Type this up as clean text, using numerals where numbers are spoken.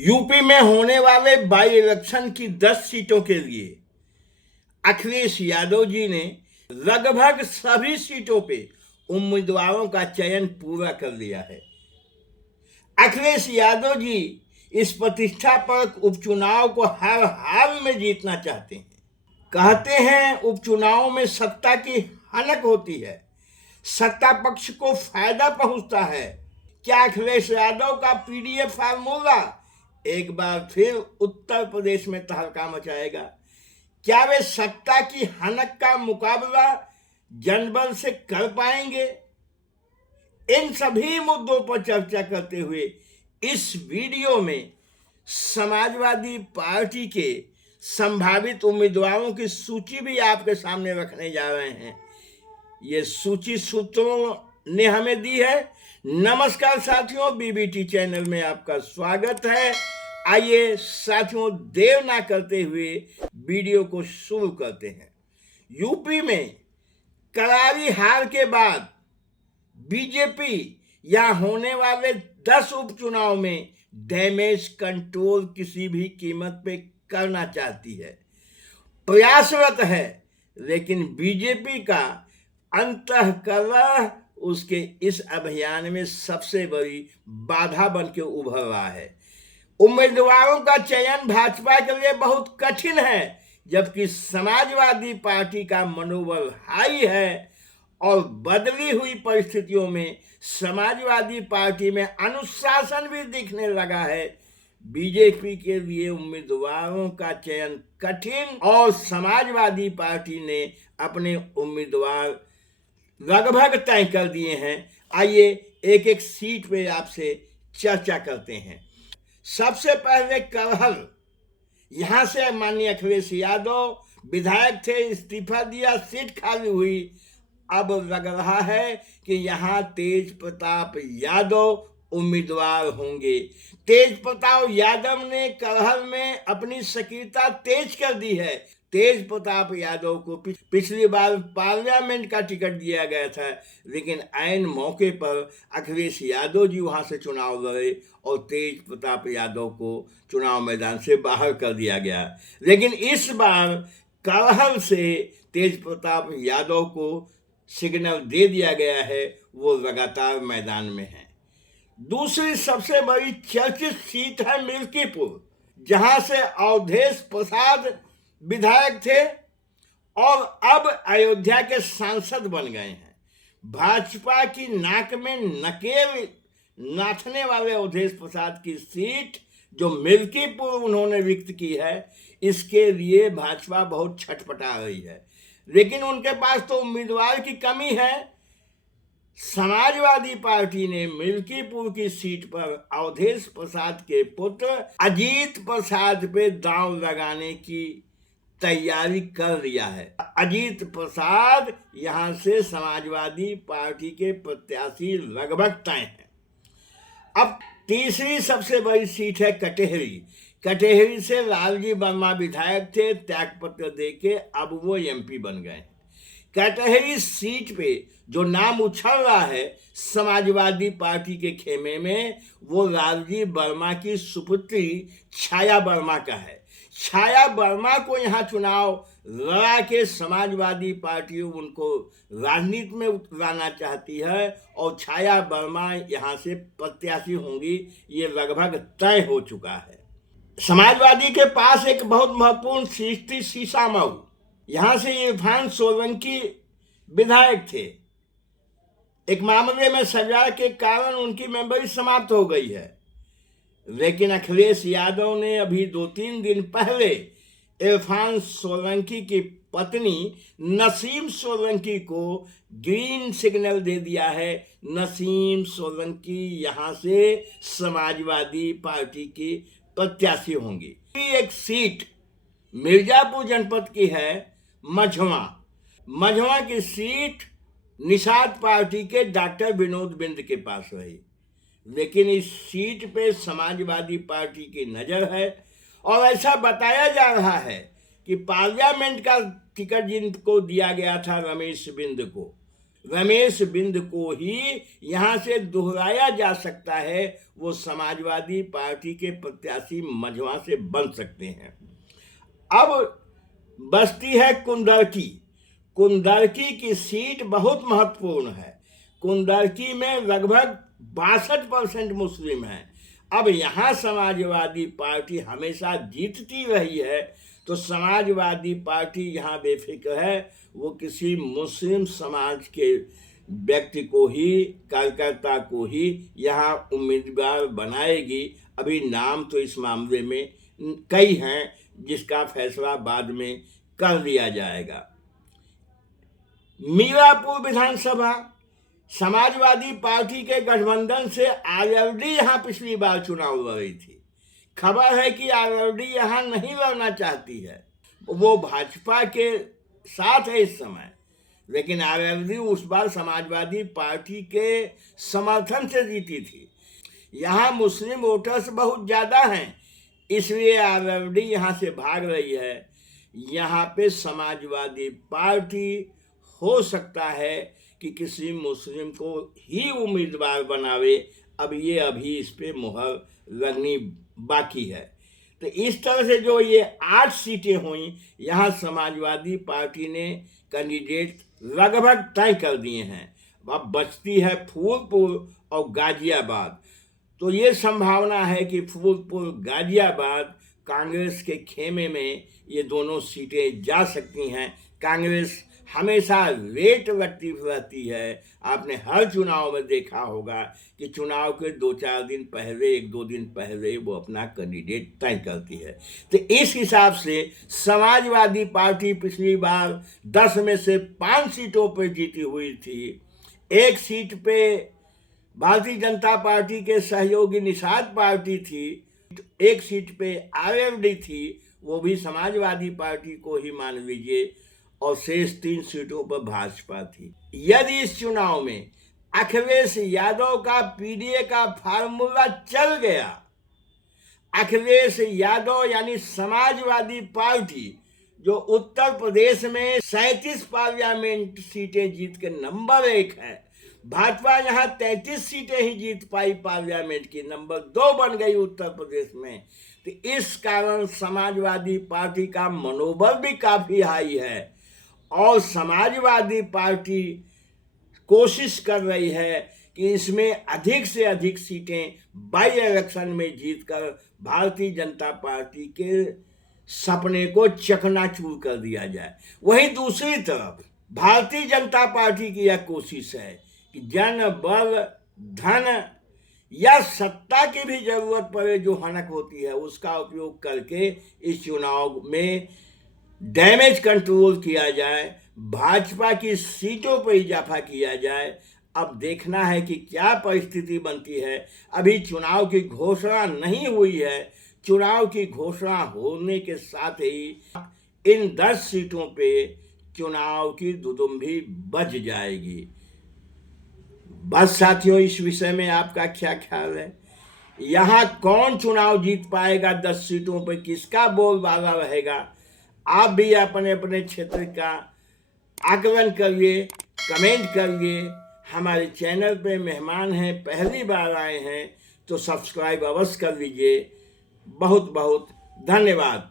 UP में होने वाले बाई इलेक्शन की 10 सीटों के लिए अखिलेश यादव जी ने लगभग सभी सीटों पे उम्मीदवारों का चयन पूरा कर लिया है। अखिलेश यादव जी इस प्रतिष्ठापर्क उपचुनाव को हर हाल में जीतना चाहते हैं। कहते हैं उपचुनाव में सत्ता की हनक होती है, सत्ता पक्ष को फायदा पहुंचता है। क्या अखिलेश यादव का पीडीएफ फार्मूला एक बार फिर उत्तर प्रदेश में तहलका मचाएगा? क्या वे सत्ता की हनक का मुकाबला जनबल से कर पाएंगे? इन सभी मुद्दों पर चर्चा करते हुए इस वीडियो में समाजवादी पार्टी के संभावित उम्मीदवारों की सूची भी आपके सामने रखने जा रहे हैं। ये सूची सूत्रों ने हमें दी है। नमस्कार साथियों, बीबीटी चैनल में आपका स्वागत है। आइए साथियों, देर ना करते हुए वीडियो को शुरू करते हैं। यूपी में करारी हार के बाद बीजेपी यहाँ होने वाले 10 उपचुनाव में डैमेज कंट्रोल किसी भी कीमत पे करना चाहती है, प्रयासरत है, लेकिन बीजेपी का अंतःकलह उसके इस अभियान में सबसे बड़ी बाधा बन के उभर रहा है। उम्मीदवारों का चयन भाजपा के लिए बहुत कठिन है, जबकि समाजवादी पार्टी का मनोबल हाई है और बदली हुई परिस्थितियों में समाजवादी पार्टी में अनुशासन भी दिखने लगा है। बीजेपी के लिए उम्मीदवारों का चयन कठिन और समाजवादी पार्टी ने अपने उम्मीदवार लगभग तय कर दिए हैं। आइए एक एक सीट पे आपसे चर्चा करते हैं। सबसे पहले करहल, यहां से माननीय अखिलेश यादव विधायक थे, इस्तीफा दिया, सीट खाली हुई। अब लग रहा है कि यहाँ तेज प्रताप यादव उम्मीदवार होंगे। तेज प्रताप यादव ने करहल में अपनी सक्रियता तेज कर दी है। तेज प्रताप यादव को पिछली बार पार्लियामेंट का टिकट दिया गया था, लेकिन ऐन मौके पर अखिलेश यादव जी वहां से चुनाव लड़े और तेज प्रताप यादव को चुनाव मैदान से बाहर कर दिया गया। लेकिन इस बार करहल से तेज प्रताप यादव को सिग्नल दे दिया गया है, वो लगातार मैदान में है। दूसरी सबसे बड़ी चर्चित सीट है मिल्कीपुर, जहां से अवधेश प्रसाद विधायक थे और अब अयोध्या के सांसद बन गए हैं। भाजपा की नाक में नकेल नाथने वाले अवधेश प्रसाद की सीट जो मिल्कीपुर उन्होंने रिक्त की है, इसके लिए भाजपा बहुत छटपटा रही है, लेकिन उनके पास तो उम्मीदवार की कमी है। समाजवादी पार्टी ने मिल्कीपुर की सीट पर अवधेश प्रसाद के पुत्र अजीत प्रसाद पे दांव लगाने की तैयारी कर लिया है। अजीत प्रसाद यहां से समाजवादी पार्टी के प्रत्याशी लगभग तय हैं। अब तीसरी सबसे बड़ी सीट है कटेहरी। कटेहरी से लालजी वर्मा विधायक थे, त्यागपत्र देके अब वो एमपी बन गए। कटेहरी सीट पे जो नाम उछल रहा है समाजवादी पार्टी के खेमे में, वो लालजी वर्मा की सुपुत्री छाया वर्मा का है। छाया वर्मा को यहाँ चुनाव लड़ा के समाजवादी पार्टी उनको राजनीति में उतारना चाहती है और छाया वर्मा यहाँ से प्रत्याशी होंगी, ये लगभग तय हो चुका है। समाजवादी के पास एक बहुत महत्वपूर्ण सीट थी शीशामऊ, यहां से इरफान सोलंकी विधायक थे। एक मामले में सजा के कारण उनकी मेंबरी समाप्त हो गई है, लेकिन अखिलेश यादव ने अभी 2-3 दिन पहले इरफान सोलंकी की पत्नी नसीम सोलंकी को ग्रीन सिग्नल दे दिया है। नसीम सोलंकी यहां से समाजवादी पार्टी की प्रत्याशी होंगी। एक सीट मिर्जापुर जनपद की है मझवा। मझवा की सीट निषाद पार्टी के डॉक्टर विनोद बिंद के पास रही, लेकिन इस सीट पे समाजवादी पार्टी की नजर है और ऐसा बताया जा रहा है कि पार्लियामेंट का टिकट जिनको दिया गया था रमेश बिंद को, रमेश बिंद को ही यहां से दोहराया जा सकता है, वो समाजवादी पार्टी के प्रत्याशी मझवा से बन सकते हैं। अब बचती है कुंदरकी। कुंदरकी की सीट बहुत महत्वपूर्ण है। कुंदरकी में लगभग 62% मुस्लिम हैं। अब यहाँ समाजवादी पार्टी हमेशा जीतती रही है, तो समाजवादी पार्टी यहाँ बेफिक्र है, वो किसी मुस्लिम समाज के व्यक्ति को ही, कार्यकर्ता को ही यहाँ उम्मीदवार बनाएगी। अभी नाम तो इस मामले में कई हैं, जिसका फैसला बाद में कर लिया जाएगा। मीरापुर विधानसभा, समाजवादी पार्टी के गठबंधन से आरएलडी यहां पिछली बार चुनाव लड़ रही थी। खबर है कि आरएलडी यहां नहीं लड़ना चाहती है, वो भाजपा के साथ है इस समय, लेकिन आरएलडी उस बार समाजवादी पार्टी के समर्थन से जीती थी। यहाँ मुस्लिम वोटर्स बहुत ज़्यादा हैं, इसलिए आरएलडी यहाँ से भाग रही है। यहाँ पे समाजवादी पार्टी हो सकता है कि किसी मुस्लिम को ही उम्मीदवार बनावे। अब ये अभी इस पे मुहर लगनी बाकी है। तो इस तरह से जो ये 8 सीटें हुई, यहाँ समाजवादी पार्टी ने कैंडिडेट लगभग तय कर दिए हैं। अब बचती है फूलपुर और गाजियाबाद। तो ये संभावना है कि फूलपुर गाजियाबाद कांग्रेस के खेमे में ये दोनों सीटें जा सकती हैं। कांग्रेस हमेशा रेट लगती रहती है। आपने हर चुनाव में देखा होगा कि चुनाव के 2-4 दिन पहले, 1-2 दिन पहले वो अपना कैंडिडेट तय करती है। तो इस हिसाब से समाजवादी पार्टी पिछली बार 10 में से 5 सीटों पर जीती हुई थी। एक सीट पे भारतीय जनता पार्टी के सहयोगी निषाद पार्टी थी, एक सीट पे आरएलडी थी, वो भी समाजवादी पार्टी को ही मान लीजिए, और शेष 3 सीटों पर भाजपा थी। यदि इस चुनाव में अखिलेश यादव का पीडीए का फार्मूला चल गया, अखिलेश यादव यानी समाजवादी पार्टी जो उत्तर प्रदेश में 37 पार्लियामेंट सीटें जीत के नंबर 1 है, भाजपा यहाँ 33 सीटें ही जीत पाई पार्लियामेंट की, नंबर 2 बन गई उत्तर प्रदेश में। तो इस कारण समाजवादी पार्टी का मनोबल भी काफी हाई है और समाजवादी पार्टी कोशिश कर रही है कि इसमें अधिक से अधिक सीटें बाई इलेक्शन में जीतकर भारतीय जनता पार्टी के सपने को चकनाचूर कर दिया जाए। वहीं दूसरी तरफ भारतीय जनता पार्टी की यह कोशिश है कि जन बल, धन या सत्ता की भी जरूरत पड़े जो हनक होती है, उसका उपयोग करके इस चुनाव में डैमेज कंट्रोल किया जाए, भाजपा की सीटों पर इजाफा किया जाए। अब देखना है कि क्या परिस्थिति बनती है। अभी चुनाव की घोषणा नहीं हुई है। चुनाव की घोषणा होने के साथ ही इन 10 सीटों पे चुनाव की दुदुम्भी बज जाएगी। बस साथियों, इस विषय में आपका क्या ख्याल है? यहाँ कौन चुनाव जीत पाएगा? 10 सीटों पर किसका बोलबाला रहेगा? आप भी अपने अपने क्षेत्र का आकलन करिए, कमेंट करिए। हमारे चैनल पे मेहमान हैं, पहली बार आए हैं तो सब्सक्राइब अवश्य कर लीजिए। बहुत बहुत धन्यवाद।